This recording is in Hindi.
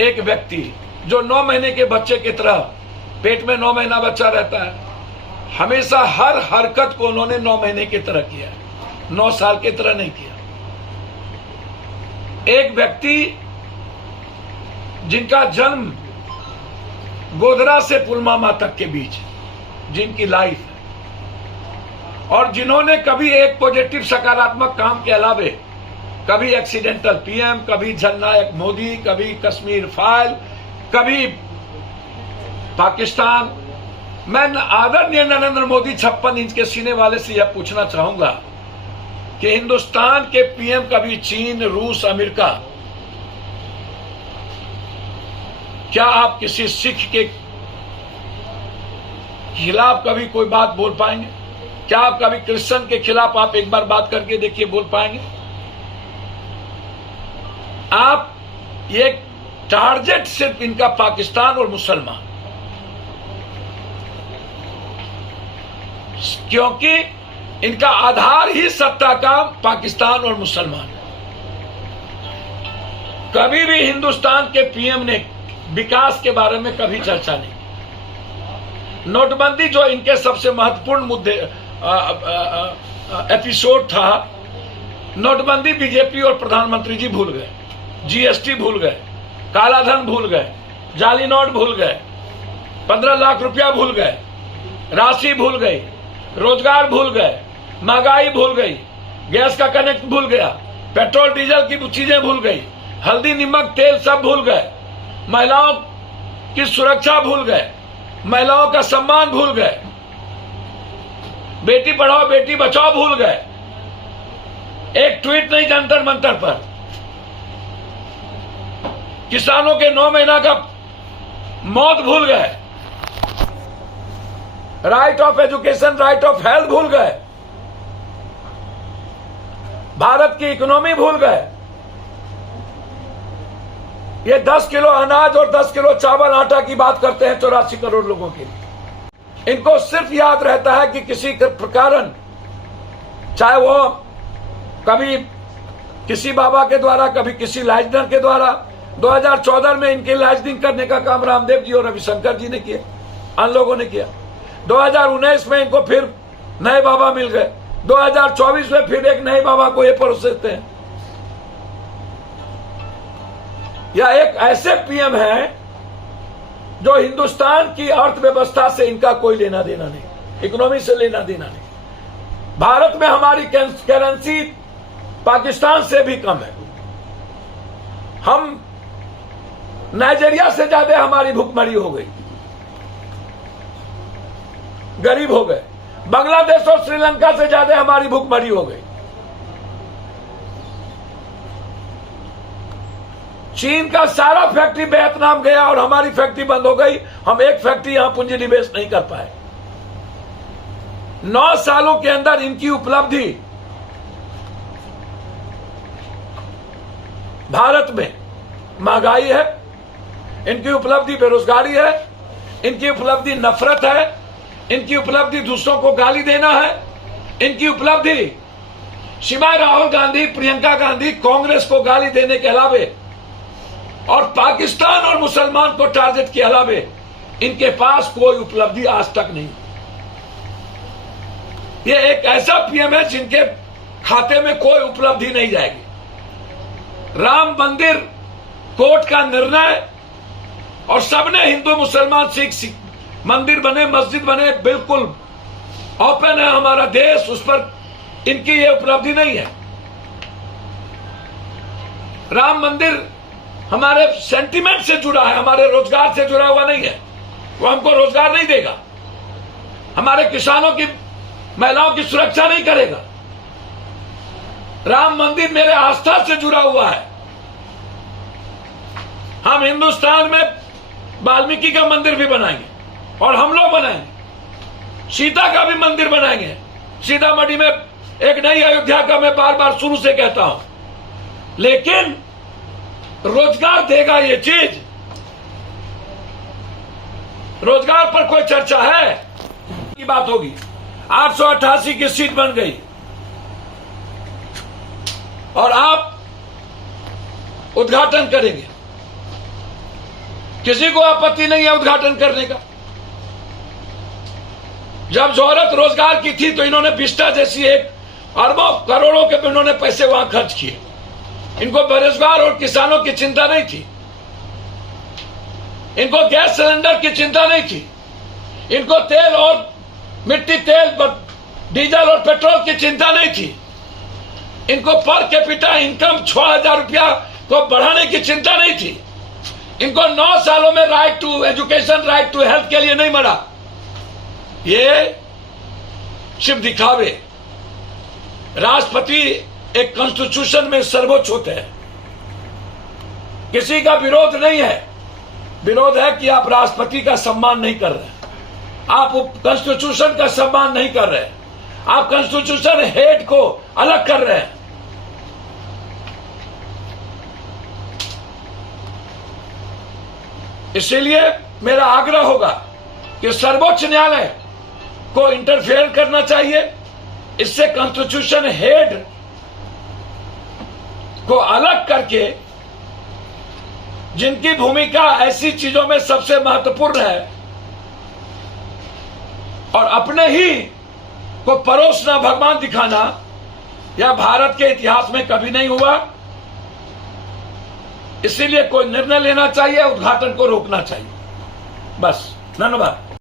एक व्यक्ति जो 9 महीने के बच्चे की तरह, पेट में 9 महीना बच्चा रहता है, हमेशा हर हरकत को उन्होंने 9 महीने की तरह किया, 9 साल की तरह नहीं किया। एक व्यक्ति जिनका जन्म गोधरा से पुलवामा तक के बीच जिनकी लाइफ है, और जिन्होंने कभी एक पॉजिटिव सकारात्मक काम के अलावे कभी एक्सीडेंटल पीएम, कभी जननायक मोदी, कभी कश्मीर फाइल, कभी पाकिस्तान। मैं आदरणीय नरेंद्र मोदी 56 इंच के सीने वाले से यह पूछना चाहूंगा कि हिंदुस्तान के पीएम कभी चीन, रूस, अमेरिका, क्या आप किसी सिख के खिलाफ कभी कोई बात बोल पाएंगे? क्या आप कभी क्रिश्चियन के खिलाफ आप एक बार बात करके देखिए, बोल पाएंगे? आप ये टारगेट सिर्फ इनका पाकिस्तान और मुसलमान, क्योंकि इनका आधार ही सत्ता का पाकिस्तान और मुसलमान है। कभी भी हिंदुस्तान के पीएम ने विकास के बारे में कभी चर्चा नहीं की। नोटबंदी जो इनके सबसे महत्वपूर्ण मुद्दे एपिसोड था, नोटबंदी बीजेपी और प्रधानमंत्री जी भूल गए, जीएसटी भूल गए, काला धन भूल गए, जाली नोट भूल गए, 15 लाख रुपया भूल गए, राशि भूल गई, रोजगार भूल गए, महंगाई भूल गई, गैस का कनेक्ट भूल गया, पेट्रोल डीजल की चीजें भूल गई, हल्दी नमक तेल सब भूल गए, महिलाओं की सुरक्षा भूल गए, महिलाओं का सम्मान भूल गए, बेटी पढ़ाओ बेटी बचाओ भूल गए, एक ट्वीट नहीं जंतर मंतर पर, किसानों के 9 महीना का मौत भूल गए, right of education, right of health भूल गए, भारत की इकोनॉमी भूल गए। ये 10 किलो अनाज और 10 किलो चावल आटा की बात करते हैं 84 करोड़ लोगों के लिए। इनको सिर्फ याद रहता है कि किसी कारण, चाहे वो कभी किसी बाबा के द्वारा, कभी किसी लाइजनर के द्वारा, 2014 में इनके लाइजनिंग करने का काम रामदेव जी और रविशंकर जी ने किया, अन्य लोगों ने किया। 2019 में इनको फिर नए बाबा मिल गए, 2024 में फिर एक नए बाबा को ये परोसते हैं। यह एक ऐसे पीएम है जो हिंदुस्तान की अर्थव्यवस्था से इनका कोई लेना देना नहीं, इकोनॉमी से लेना देना नहीं। भारत में हमारी करेंसी पाकिस्तान से भी कम है। हम नाइजीरिया से ज्यादा हमारी भुखमरी हो गई, गरीब हो गए। बांग्लादेश और श्रीलंका से ज्यादा हमारी भुखमरी हो गई। चीन का सारा फैक्ट्री वियतनाम गया और हमारी फैक्ट्री बंद हो गई। हम एक फैक्ट्री यहां पूंजी निवेश नहीं कर पाए। 9 सालों के अंदर इनकी उपलब्धि भारत में महंगाई है, इनकी उपलब्धि बेरोजगारी है, इनकी उपलब्धि नफरत है, इनकी उपलब्धि दूसरों को गाली देना है, इनकी उपलब्धि सिवाय राहुल गांधी, प्रियंका गांधी, कांग्रेस को गाली देने के अलावे और पाकिस्तान और मुसलमान को टारगेट के अलावे इनके पास कोई उपलब्धि आज तक नहीं। ये एक ऐसा पीएम है जिनके खाते में कोई उपलब्धि नहीं जाएगी। राम मंदिर कोर्ट का निर्णय और सबने हिंदू मुसलमान सिख मंदिर बने, मस्जिद बने, बिल्कुल ओपन है हमारा देश, उस पर इनकी ये उपलब्धि नहीं है। राम मंदिर हमारे सेंटिमेंट से जुड़ा है, हमारे रोजगार से जुड़ा हुआ नहीं है। वो हमको रोजगार नहीं देगा, हमारे किसानों की, महिलाओं की सुरक्षा नहीं करेगा। राम मंदिर मेरे आस्था से जुड़ा हुआ है। हम हिंदुस्तान में वाल्मीकि का मंदिर भी बनाएंगे और हम लोग बनाएंगे, सीता का भी मंदिर बनाएंगे। सीतामढ़ी में एक नई अयोध्या का मैं बार बार शुरू से कहता हूं, लेकिन रोजगार देगा ये चीज? रोजगार पर कोई चर्चा है? की बात होगी। 888 की सीट बन गई और आप उद्घाटन करेंगे। किसी को आपत्ति नहीं है उद्घाटन करने का। जब जौहरत रोजगार की थी तो इन्होंने बिस्टा जैसी एक अरबों करोड़ों के इन्होंने पैसे वहां खर्च किए। इनको बेरोजगार और किसानों की चिंता नहीं थी, इनको गैस सिलेंडर की चिंता नहीं थी, इनको तेल और मिट्टी तेल डीजल और पेट्रोल की चिंता नहीं थी, इनको पर कैपिटा इनकम 6,000 रुपया को बढ़ाने की चिंता नहीं थी, इनको 9 सालों में right to education, right to health के लिए नहीं मरा। ये सिर्फ दिखावे। राष्ट्रपति एक कॉन्स्टिट्यूशन में सर्वोच्च होते हैं, किसी का विरोध नहीं है। विरोध है कि आप राष्ट्रपति का सम्मान नहीं कर रहे, आप कॉन्स्टिट्यूशन का सम्मान नहीं कर रहे, आप कॉन्स्टिट्यूशन हेड को अलग कर रहे हैं। इसीलिए मेरा आग्रह होगा कि सर्वोच्च न्यायालय को इंटरफेयर करना चाहिए, इससे कॉन्स्टिट्यूशन हेड को अलग करके, जिनकी भूमिका ऐसी चीजों में सबसे महत्वपूर्ण है और अपने ही को परोसना, भगवान दिखाना, यह भारत के इतिहास में कभी नहीं हुआ। इसीलिए कोई निर्णय लेना चाहिए, उद्घाटन को रोकना चाहिए। बस, धन्यवाद।